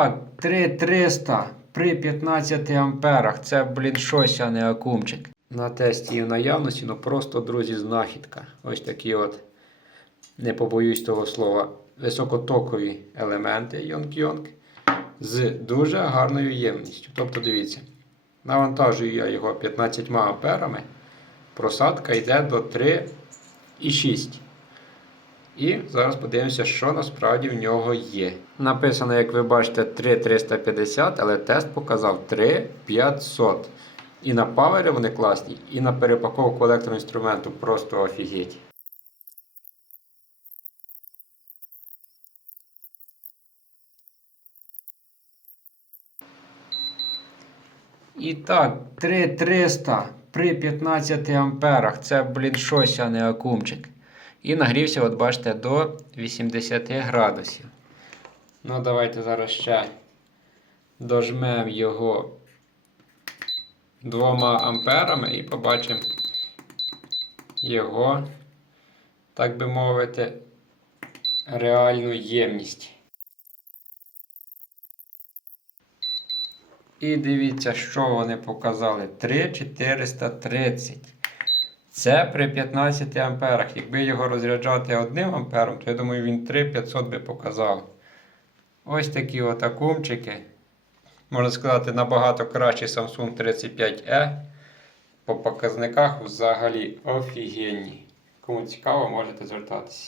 так, 3300 при 15 амперах. Це, блін, щось, а не акумчик. На тесті в наявності, ну просто, друзі, знахідка. Ось такі от, не побоюсь того слова, високотокові елементи Yonk-Yonk з дуже гарною ємністю. Тобто, дивіться, навантажую я його 15 амперами, просадка йде до 3,6. І зараз подивимося, що насправді в нього є. Написано, як ви бачите, 3350, але тест показав 3500. І на павері вони класні, і на перепаковку електроінструменту просто офігеть. І так, 3300 при 15 амперах. Це, блін, щось, а не акумчик. І нагрівся, от бачите, до 80 градусів. Ну, давайте зараз ще дожмемо його 2 амперами і побачимо його, так би мовити, реальну ємність. І дивіться, що вони показали. 3430. Це при 15 амперах. Якби його розряджати 1 ампером, то я думаю, він 3500 би показав. Ось такі от акумчики. Можна сказати, набагато кращий Samsung 35E. По показниках взагалі офігенні. Кому цікаво, можете звертатися.